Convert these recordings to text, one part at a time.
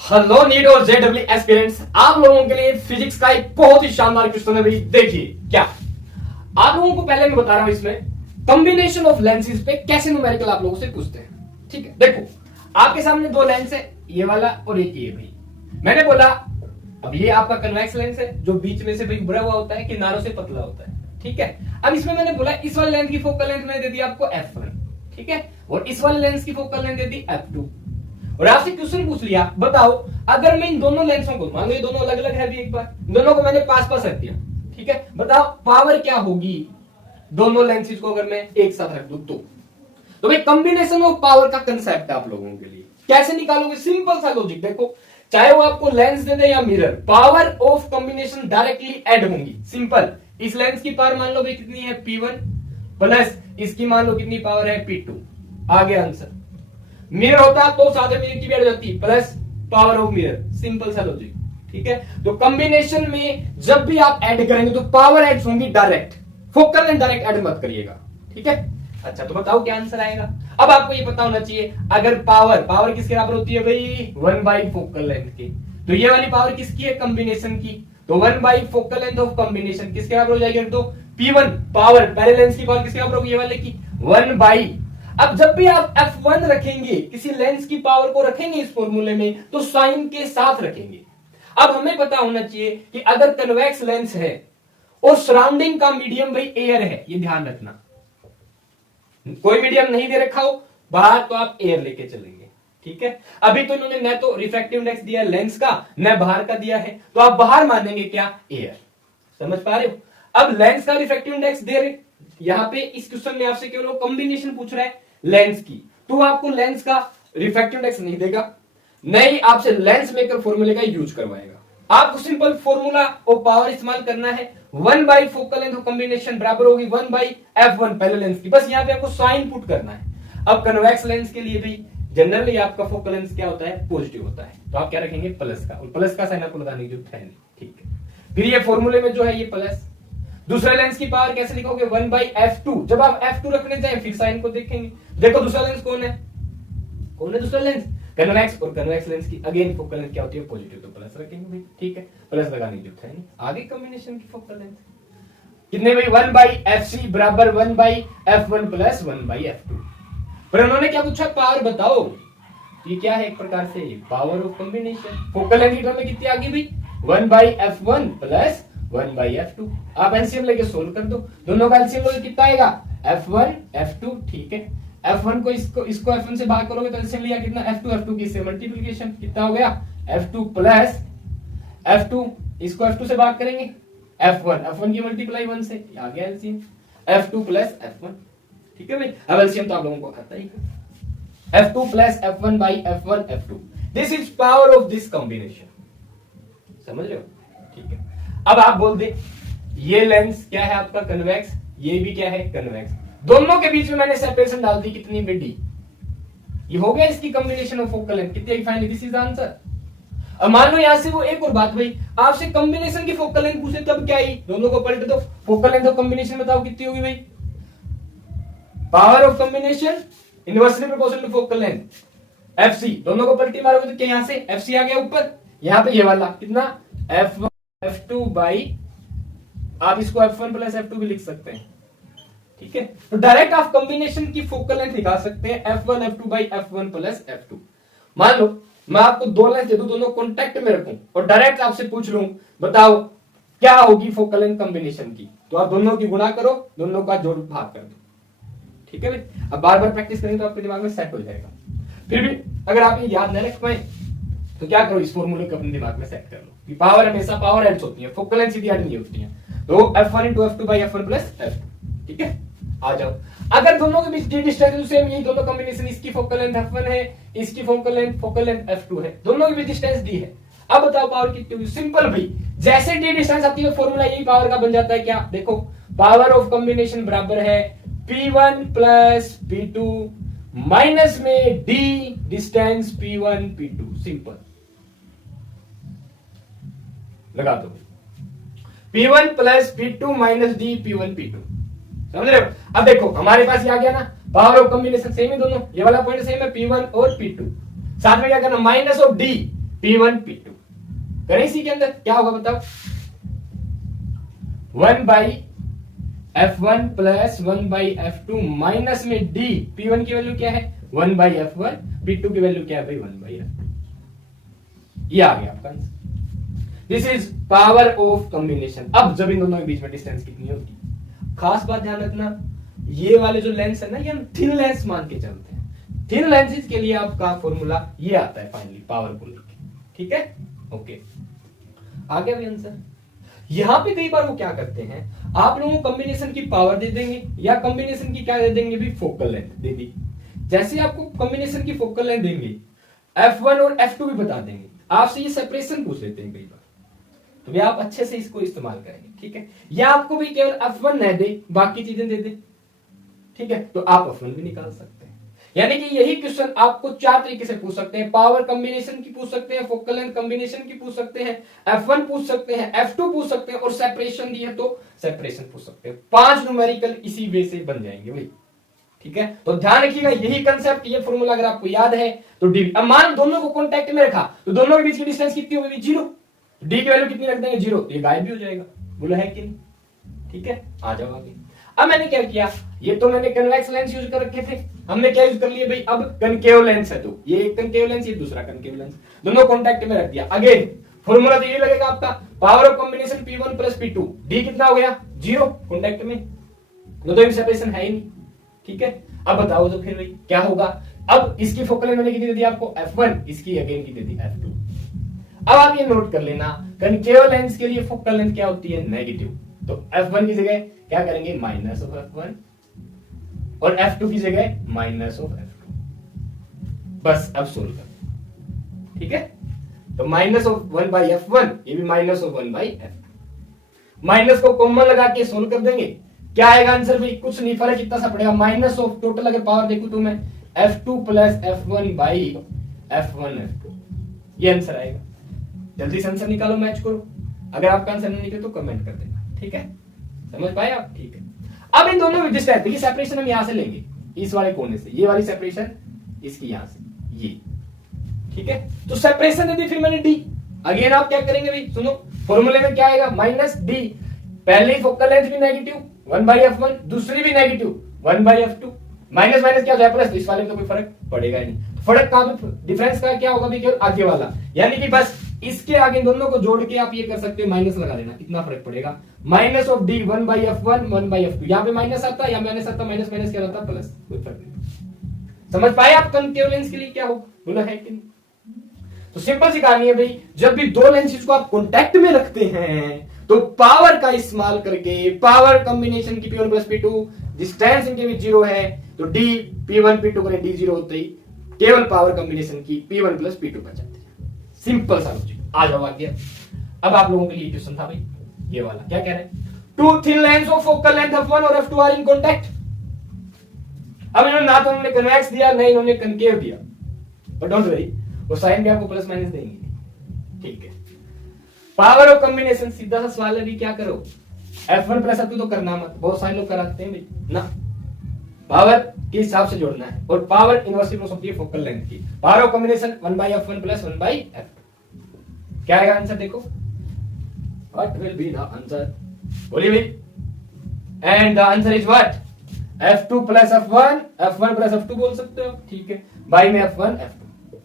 Hello NEET और JW aspirants, आप लोगों के लिए फिजिक्स का एक बहुत ही शानदार क्वेश्चन है भाई। देखिए क्या आप लोगों को पहले मैं बता रहा हूं इसमें कॉम्बिनेशन ऑफ लेंसेज पे कैसे न्यूमेरिकल आप लोगों से पूछते हैं। ठीक है, देखो आपके सामने दो लेंस है, ये वाला और एक ये भाई। मैंने बोला अब ये आपका कन्वेक्स लेंस है जो बीच में से भाई उभरा हुआ होता है, किनारों से पतला होता है। ठीक है, अब इसमें मैंने बोला इस वाले लेंस की फोकल लेंथ मैंने दे दी आपको f1, ठीक है, और इस वाले लेंस की फोकल लेंथ दे दी f2। और आपसे क्वेश्चन पूछ लिया, बताओ अगर मैं इन दोनों लेंसों को, मान लो ये दोनों अलग अलग है भी, एक बार दोनों को मैंने पास पास रख दिया, ठीक है, बताओ पावर क्या होगी दोनों लेंसेज को अगर मैं एक साथ रख दूं तो भाई कॉम्बिनेशन ऑफ पावर का कंसेप्ट आप लोगों के लिए कैसे निकालोगे? सिंपल सा लॉजिक, देखो चाहे वो आपको लेंस दे दे या mirror, power of combination directly add होंगी। सिंपल, इस लेंस की पावर मान लो भाई कितनी है P1 प्लस इसकी मान लो कितनी पावर है P2। आगे आंसर मिरर होता तो सादे मिरर की भी ऐड हो जाती plus power of mirror. Simple सा लॉजिक, ठीक है। तो कॉम्बिनेशन में जब भी आप ऐड करेंगे तो पावर ऐड होंगी direct, focal length direct add मत करिएगा, ठीक है। अच्छा तो बताओ क्या आंसर आएगा? अब आपको ये पता होना चाहिए अगर पावर किसके बराबर होती है भाई? 1 फोकल लेंथ की। तो ये वाली पावर किसकी है? कॉम्बिनेशन की। तो 1 फोकल लेंथ ऑफ कॉम्बिनेशन किसके बराबर हो जाएगी? तो P1 पावर पहले लेंस की पावर किसके बराबर होगी? ये वाले की 1 अब जब भी आप F1 रखेंगे, किसी लेंस की पावर को रखेंगे इस फॉर्मूले में, तो साइन के साथ रखेंगे। अब हमें पता होना चाहिए कि अगर कन्वेक्स लेंस है और सराउंडिंग का मीडियम भाई एयर है, ये ध्यान रखना, कोई मीडियम नहीं दे रखा हो बाहर तो आप एयर लेके चलेंगे, ठीक है। अभी तो इन्होंने न तो रिफ्रैक्टिव इंडेक्स दिया है लेंस का, न बाहर का दिया है, तो आप बाहर मानेंगे क्या? एयर। समझ पा रहे हो? अब लेंस का रिफ्रैक्टिव इंडेक्स दे रहे, यहां पे इस क्वेश्चन में आपसे केवल कॉम्बिनेशन पूछ रहा है लेंस की, तो आपको लेंस का रिफ्रैक्टिव इंडेक्स नहीं देगा, नहीं आपसे लेंस मेकर फॉर्मूले का यूज करवाएगा। आपको सिंपल फॉर्मूला और पावर इस्तेमाल करना है। 1 फोकल लेंथ कॉम्बिनेशन बराबर होगी 1/f1 पहले लेंस की। बस यहाँ पे आपको साइन पुट करना है। अब कन्वेक्स लेंस के लिए भी जनरली आपका फोकल लेंथ क्या होता है? पॉजिटिव होता है, तो आप क्या रखेंगे? प्लस का, और प्लस का साइन आपको लगाने की जरूरत है नहीं, ठीक है। फिर ये फॉर्मूले में जो है ये प्लस, दूसरे लेंस की पावर कैसे लिखोगे? 1/f2। जब आप f2 रखने जाए फिर साइन को देखेंगे। देखो दूसरा लेंस कौन है? कौन है दूसरा लेंस? कन्वेक्स, और कन्वेक्स लेंस की अगेन फोकल लेंथ क्या होती है? पॉजिटिव, तो प्लस रखेंगे भाई, ठीक है। प्लस लगाने की जरूरत है नहीं। आगे कॉम्बिनेशन की फोकल लेंथ कितने भाई? 1/fc बराबर 1/f1 प्लस 1/f2। पर उन्होंने क्या पूछा? पावर बताओ। ये क्या है? एक प्रकार से power of combination. Focal length की टर्म में कितनी आ गई भाई? 1/f1 plus 1/f2। आप एलसीएम लेके सोल्व कर दो, दोनों का एलसीएम लोगे कितना आएगा? f1 f2, ठीक है। f1 को इसको f1 से भाग करोगे तो एलसीएम लिया कितना? f2 की इससे मल्टीप्लिकेशन कितना हो गया? f2 प्लस f2, इसको f2 से भाग करेंगे f1 की मल्टीप्लाई 1 से, आ गया एलसीएम f2 प्लस f1, ठीक है भाई। अब एलसीएम तो आप लोगों को आता ही है। f2 plus f1 by f1 f2, this is power of this combination. समझ रहे हो? ठीक है। अब आप बोल दे ये लेंस क्या है आपका? कन्वेक्स, ये भी क्या है? कन्वेक्स। दोनों के बीच में मैंने सेपरेशन डाल दी कितनी? बड़ी। ये हो गया इसकी कॉम्बिनेशन ऑफ फोकल लेंथ कितनी? Finally this is answer. अब मान लो यहां से वो एक और बात भाई, आपसे कॉम्बिनेशन की फोकल लेंथ पूछे तब क्या ही? दोनों को पलट दो, फोकल लेंथ ऑफ कॉम्बिनेशन बताओ कितनी होगी भाई? Power of combination inversely proportional to focal length FC. दोनों को पलटी मारोगे तो क्या यहाँ से एफसी आ गया ऊपर, यहाँ पे ये वाला कितना? f1 f2 बाई, आप इसको f1 प्लस f2 भी लिख सकते हैं, ठीक है। तो डायरेक्ट आप कॉम्बिनेशन की फोकल लेंथ निकाल सकते हैं f1 f2 by f1 plus f2। मान लो मैं आपको दो लेंथ दे दूं, दोनों कॉन्टेक्ट में रखूं और डायरेक्ट आपसे पूछ लूं बताओ क्या होगी फोकल लेंथ कॉम्बिनेशन की, तो आप दोनों की गुणा करो, दोनों का जोड़ भाग कर दो, ठीक है भाई। अब बार बार प्रैक्टिस करेंगे तो आपके दिमाग में सेट हो जाएगा। फिर भी अगर आप ये याद न रख पाए तो क्या करो, इस फॉर्मूले को अपने दिमाग में सेट कर लो कि पावर हमेशा पावर एड्स होती है, फोकल लेंथ सीधी ऐड नहीं होती है। तो f1 into f2 by f1 plus f2, ठीक है। आ जाओ, अगर दोनों के बीच डी डिस्टेंस सेम, यही दोनों कॉम्बिनेशन, इसकी फोकल लेंथ f1 है, इसकी फोकल लेंथ f2 है, दोनों के बीच डिस्टेंस डी है। अब बताओ पावर कितनी हुई? सिंपल भाई, जैसे डी डिस्टेंस आती है फॉर्मूला यही पावर का बन जाता है। क्या? देखो पावर ऑफ कॉम्बिनेशन बराबर है P1 प्लस P2 माइनस में D distance P1 P2। Simple लगा दो, P1 plus P2 minus D P1 P2। समझ रहे हो? अब देखो हमारे पास ये आ गया ना, पावर ऑफ कॉम्बिनेशन सेम ही दोनों, ये वाला पॉइंट सेम है P1 और P2। साथ में क्या करना? Minus of D P1 P2 करें इसी के अंदर क्या होगा बताओ, 1/f1 प्लस 1/f2 माइनस में d, P1 की वैल्यू क्या है 1/f1, P2 की वैल्यू क्या है भाई 1/f2। ये आ गया आपका answer. This is power of combination. अब जब इन दोनों के बीच में डिस्टेंस कितनी होगी, खास बात ध्यान रखना, ये वाले जो लेंस है ना ये हम थिन लेंस मान के चलते हैं। थिन लेंसेज के लिए आपका फॉर्मूला ये आता है फाइनली पावर को लेके, ठीक है ओके। आ गया भी आंसर। यहां पे कई बार वो क्या करते हैं, आप लोगों को कॉम्बिनेशन की पावर दे देंगे या कॉम्बिनेशन की क्या दे देंगे भी फोकल लेंथ दे दी। जैसे आपको कॉम्बिनेशन की फोकल लेंथ देंगे, f1 और f2 भी बता देंगे, आपसे ये सेपरेशन पूछ लेते हैं कई बार, तो भी आप अच्छे से इसको इस्तेमाल करेंगे, ठीक है। या आपको भी केवल f1 न दे बाकी चीजें दे दे, ठीक है, तो आप f1 भी निकाल सकते हैं। यानी कि यही क्वेश्चन आपको चार तरीके से पूछ सकते हैं, पावर कॉम्बिनेशन की पूछ सकते हैं, फोकल लेंथ कॉम्बिनेशन की पूछ सकते हैं, f1 पूछ सकते हैं, f2 पूछ सकते हैं और सेपरेशन दी है तो सेपरेशन पूछ सकते हैं। 5 न्यूमेरिकल इसी वे से बन जाएंगे भाई, ठीक है। तो ध्यान रखिएगा यही कंसेप्ट, ये फॉर्मूला अगर आपको याद है तो डी। अब मान दोनों को कांटेक्ट में रखा तो दोनों के बीच की डिस्टेंस कितनी होगी, 0। डी की वैल्यू कितनी रख देंगे 0, ये गायब भी हो जाएगा, बोला है कि नहीं, ठीक है। आ जाओ आगे। अब मैंने क्या किया, ये तो मैंने कन्वेक्स लेंस यूज कर रखे थे, हमने क्या यूज कर लिया भाई, अब कनकेव लेंस है तो ये एक कनकेव लेंस, ये दूसरा कनकेव लेंस, दोनों कांटेक्ट में रख दिया। अगेन फॉर्मूला तो ये लगेगा आपका power of combination P1 plus P2, D कितना हो गया 0 कांटेक्ट में, दोनों सेपरेशन है ही नहीं, ठीक है। अब बताओ तो फिर भाई क्या होगा, अब इसकी फोकल लेंथ मैंने कितनी दे दी आपको f1, इसकी अगेन की दे दी f2। अब आप ये नोट कर लेना कनकेव लेंस के लिए फोकल लेंथ क्या होती है नेगेटिव, तो f1 की जगह क्या करेंगे माइनस ऑफ f1 और f2 की जगह माइनस ऑफ f2। बस अब सोल्व कर, ठीक है। तो माइनस ऑफ 1/f1, ये भी माइनस ऑफ 1/f2, माइनस को कॉमन लगा के सोल्व कर देंगे, क्या आएगा आंसर भाई, कुछ नहीं फर्क कितना सा पड़ेगा, माइनस ऑफ टोटल अगर पावर देखूं तो मैं f2 प्लस f1/f1 f2, ये आंसर आएगा। जल्दी से आंसर निकालो, मैच करो, अगर आपका आंसर नहीं निकले तो कमेंट कर देना, ठीक है। समझ पाए आप, ठीक है। अब इन दोनों में डिस्टेंस देखिए, सेपरेशन हम यहां से लेंगे इस वाले कोने से, ये वाली सेपरेशन इसकी यहां से ये, ठीक है। तो सेपरेशन दे दी फिर मैंने डी, अगेन आप क्या करेंगे भाई सुनो, फॉर्मूले में क्या आएगा माइनस डी, पहली फोकल लेंथ भी नेगेटिव 1/f1, दूसरी भी नेगेटिव 1/f2, माइनस माइनस क्या हो जाए प्लस, इस वाले में तो कोई फर्क पड़ेगा ही नहीं। तो फर्क कहां पे, डिफरेंस का क्या होगा भाई, केवल आगे वाला, यानी कि बस इसके आगे दोनों को जोड़ के आप ये कर सकते हो, माइनस लगा देना, कितना फर्क पड़ेगा, minus of D 1/f1 1/f2, यहां पे माइनस आता है, यहां माइनस आता, माइनस माइनस क्या होता है प्लस, कोई फर्क नहीं। समझ पाए आप कनकेव लेंस के लिए क्या होगा, बोला है कि नहीं। तो सिंपल सी कहानी है भाई, जब भी दो लेंसेज को आप कांटेक्ट में रखते हैं तो पावर का इस्तेमाल करके, पावर कॉम्बिनेशन की P1 प्लस P2, डिस्टेंस इनके बीच 0 है तो D P1 P2 करें D 0 होते ही केवल पावर कॉम्बिनेशन की P1 प्लस P2 बच जाते हैं। सिंपल सा लॉजिक, आ जाओ आगे। अब आप लोगों के लिए क्वेश्चन था भाई ये वाला, क्या कह रहे हैं, two thin lens of focal length f1 और f2 आर इन कांटेक्ट। अब इन्होंने ना तो उन्होंने कन्वेक्स दिया ना इन्होंने कनकेव दिया, बट डोंट वरी वो साइन भी आपको प्लस माइनस देंगे, ठीक है। पावर ऑफ कॉम्बिनेशन सीधा सा सवाल है भी, क्या करो f1 प्लस f2 तो करना मत, बहुत सारे लोग कराते हैं भाई ना, पावर के हिसाब से जोड़ना है, और पावर इनवर्सली होती है फोकल लेंथ की। Power of combination 1/f1 plus 1/f2, क्या आएगा आंसर देखो, what will be the answer, बोलिए भाई, and the answer is what, f2 plus f1, f1 plus f2 बोल सकते हो, ठीक है, बाई में f1 f2,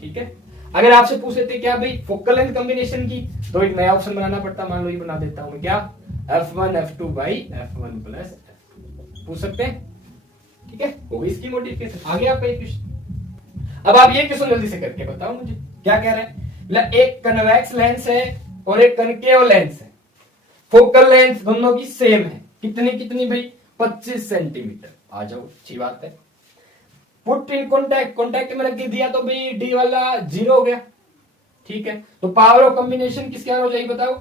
ठीक है। अगर आपसे पूछ लेते क्या भाई फोकल लेंथ कॉम्बिनेशन की, तो एक नया ऑप्शन बनाना पड़ता, मान लो ये बना देता हूं मैं, क्या f1 f2 by f1 plus f2 पूछ सकते हैं, ठीक है, वो इसकी मॉडिफिकेशन। आगे आपका एक क्वेश्चन, अब आप ये क्वेश्चन जल्दी से करके बताओ मुझे, क्या कह रहे हैं, एक कन्वेक्स लेंस है और एक कनकेव लेंस है, फोकल लेंथ दोनों की सेम है, कितनी कितनी भाई 25 सेंटीमीटर। आ जाओ, अच्छी बात है, पुट इन कॉन्टैक्ट, कॉन्टैक्ट में रख के दिया तो भाई डी वाला 0 हो गया, ठीक है। तो पावर ऑफ कॉम्बिनेशन किसके हो जाएगी बताओ,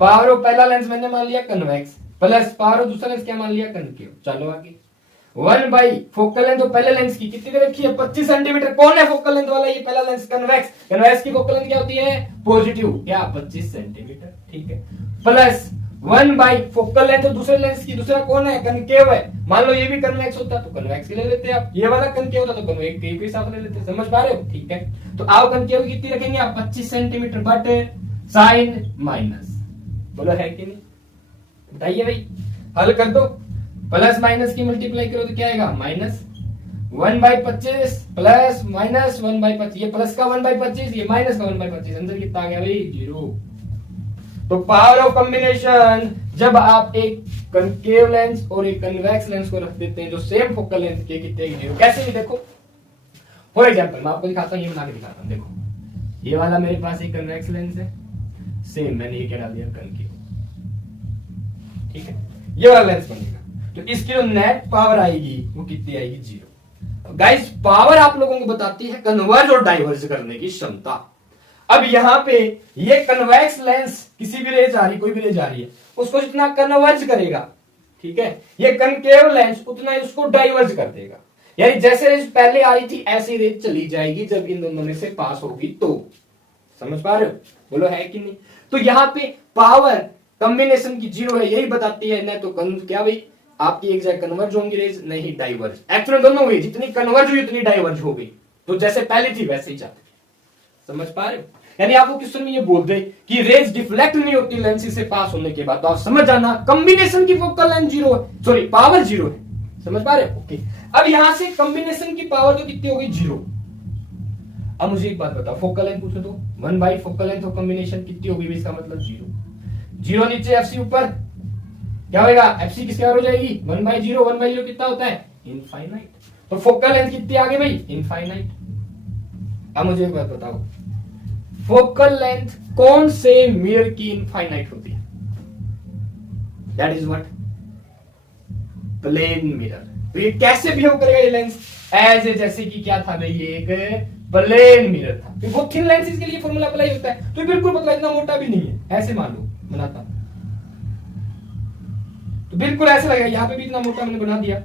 पावर ऑफ पहला लेंस मैंने मान लिया कन्वेक्स, प्लस पावर ऑफ दूसरा लेंस क्या मान लिया कनकेव। चलो आगे, 1 फोकल लेंथ तो पहले लेंस की कितनी दे रखी है 25 सेंटीमीटर, कौन है फोकल लेंथ वाला, ये पहला लेंस कन्वेक्स, कन्वेक्स की फोकल लेंथ क्या होती है पॉजिटिव, क्या 25 सेंटीमीटर, ठीक है, प्लस 1 बाई फोकल लेंथ और दूसरे लेंस की, दूसरा कौन है, कनकेव है। मान लो ये भी कन्वेक्स होता तो कन्वेक्स की ले लेते आप, ये वाला कनकेव होता तो कन्वेक्स के हिसाब ले लेते। समझ पा रहे हो? ठीक है, तो आओ कनकेव कितनी रखेंगे आप, 25 सेंटीमीटर बट साइन माइनस, बोलो है कि नहीं, बताइए भाई, हल कर दो। प्लस माइनस की मल्टीप्लाई करो तो क्या आएगा, माइनस 1/25 प्लस माइनस 1/25, ये प्लस का 1/25, ये माइनस का 1/25, आंसर कितना आ गया भाई, 0। तो पावर ऑफ कॉम्बिनेशन, जब आप एक कनकेव लेंस और एक कन्वेक्स लेंस को रख देते हैं जो सेम फोकल लेंथ के, कितने की 0। कैसे भी देखो, फॉर एग्जांपल मैं आपको दिखाता हूं, ये बना के दिखाता हूं। देखो ये वाला मेरे पास एक कन्वेक्स लेंस है, सेम मैंने ये क्या डाल दिया, कनकेव, ठीक है, ये वाला लेंस बनेगा, तो इसकी जो नेट पावर आएगी वो कितनी आएगी, 0। गाइस पावर आप लोगों को बताती है कन्वर्ज और डाइवर्ज करने की क्षमता। अब यहां पे ये कन्वेक्स लेंस किसी भी रेज आ रही, कोई भी रेज आ रही है, उसको जितना कन्वर्ज करेगा, ठीक है, ये कनकेव लेंस उतना ही उसको डाइवर्ज कर देगा। यानी जैसे रेज पहले आ रही थी ऐसी रेज चली जाएगी जब इन दोनों में से पास होगी तो। समझ पा रहे हो, बोलो है कि नहीं। तो यहां पे पावर कॉम्बिनेशन की 0 है, यही बताती है ना, तो क्या भाई आपकी एक जगह कन्वर्ज होंगी रेज, नहीं डाइवर्ज। एक्चुअली दोनों हुई, जितनी कन्वर्ज हुई उतनी डाइवर्ज हो गई, तो जैसे पहले थी वैसे ही जाती। समझ पा रहे हो, यानी आपको क्वेश्चन में ये बोल दे कि रेज डिफ्लेक्ट नहीं होती लेंस से पास होने के बाद, तो आप समझ जाना कॉम्बिनेशन की फोकल लेंथ 0 है, सॉरी पावर 0 है। समझ पा रहे हो, ओके। अब यहां से कॉम्बिनेशन की पावर तो कितनी हो गई, 0। अब मुझे एक बात बताओ, फोकल लेंथ पूछो तो 1 बाई फोकल लेंथ और कॉम्बिनेशन कितनी होगी, इसका मतलब 0। 0 नीचे, एफसी ऊपर, क्या होगा, एफसी किसके बराबर हो जाएगी, 1/0। 1/0 कितना होता है, इनफाइनाइट। तो फोकल लेंथ कितनी आ गई भाई, इनफाइनाइट। अब मुझे एक बात बताओ, फोकल लेंथ कौन से मिरर की इनफाइनाइट होती है, that is what, plane mirror. तो ये कैसे बिहेव करेगा ये लेंस, एज ए जैसे कि क्या था भाई, ये एक प्लेन मिरर था। तो वो थिन लेंस के लिए फॉर्मूला अप्लाई होता है, तो बिल्कुल पतला, इतना मोटा भी नहीं है, ऐसे मान लो बनाता तो बिल्कुल ऐसे लगेगा, यहां पे भी इतना मोटा मैंने बना दिया,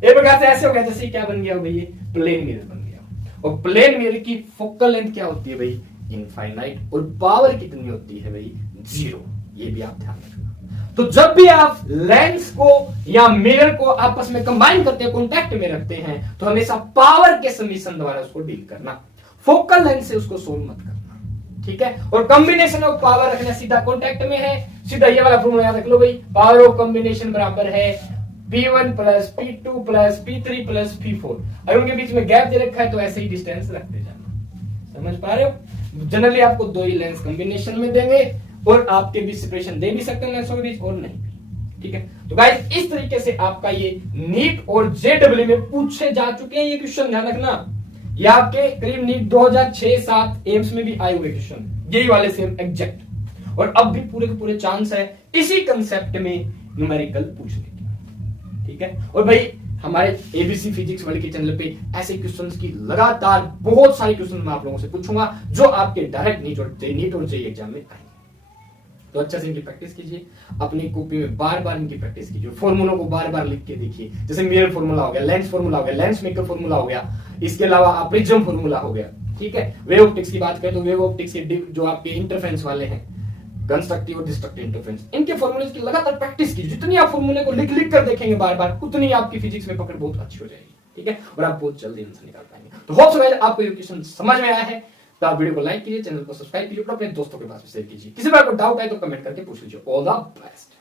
एक प्रकार से ऐसे हो गया जैसे क्या बन गया भाई, ये प्लेन मिरर बन गया। और प्लेन मिरर की फोकल लेंथ क्या होती है भाई, इनफाइनाइट, और पावर कितनी होती है भाई, 0। ये भी आप ध्यान रखना। तो जब भी आप लेंस को या मिरर को आपस में कंबाइन करते हैं, कॉन्टैक्ट में रखते हैं, तो हमेशा पावर के समीशन द्वारा उसको डील करना, फोकल लेंथ से उसको सोल्व मत करना, ठीक है। और कॉम्बिनेशन ऑफ पावर रखना, सीधा कॉन्टैक्ट में है, सीधा ये वाला फॉर्मूला याद रख लो भाई, पावर ऑफ कॉम्बिनेशन बराबर है P1 plus P2 plus P3 plus P4। अगर उनके बीच में गैप दे रखा है तो ऐसे ही डिस्टेंस रखते जाना। समझ पा रहे हो, जनरली आपको 2 ही लेंस कॉम्बिनेशन में देंगे और आपके बीच सेपरेशन दे भी सकते हैं लेंसों के बीच, और नहीं भी, ठीक है। तो गाइस इस तरीके से आपका ये नीट और जेडब्ल्यू में पूछे जा चुके हैं ये क्वेश्चन, ध्यान रखना। ये आपके करीब नीट 2006-07 एम्स में भी आए हुए क्वेश्चन, यही वाले सेम एग्जैक्ट। और अब भी पूरे के पूरे चांस है इसी कंसेप्ट में न्यूमेरिकल पूछने की, ठीक है। और भाई हमारे एबीसी फिजिक्स वर्ल्ड के चैनल पे ऐसे क्वेश्चंस की लगातार बहुत सारे क्वेश्चन मैं आप लोगों से पूछूंगा जो आपके डायरेक्ट नीट और जेईई एग्जाम में आएंगे। तो अच्छा से इनकी प्रैक्टिस कीजिए, अपनी कॉपी में बार बार इनकी प्रैक्टिस कीजिए, फॉर्मूलों को बार बार लिख के देखिए, जैसे मिरर फॉर्मूला हो गया, लेंस फॉर्मूला हो गया, लेंस मेकर फॉर्मूला हो गया, इसके अलावा प्रिज्म फॉर्मूला हो गया, ठीक है। वेव ऑप्टिक्स की बात करें तो वेव ऑप्टिक्स के जो आपके इंटरफेरेंस वाले हैं, कंस्ट्रक्टिव और डिस्ट्रक्टिव इंटरफेरेंस, इनके फॉर्मूले की लगातार प्रैक्टिस कीजिए। जितनी आप फॉर्मूले को लिख लिख कर देखेंगे बार बार, उतनी आपकी फिजिक्स में पकड़ बहुत अच्छी हो जाएगी, ठीक है, और आप बहुत जल्दी आंसर निकाल पाएंगे। तो होप सो गाइस आपको ये क्वेश्चन समझ में आया है, तो आप वीडियो को लाइक कीजिए, चैनल को सब्सक्राइब कीजिए और अपने दोस्तों के पास शेयर कीजिए। किसी बार कोई डाउट है तो कमेंट करके पूछ लीजिए। All the best.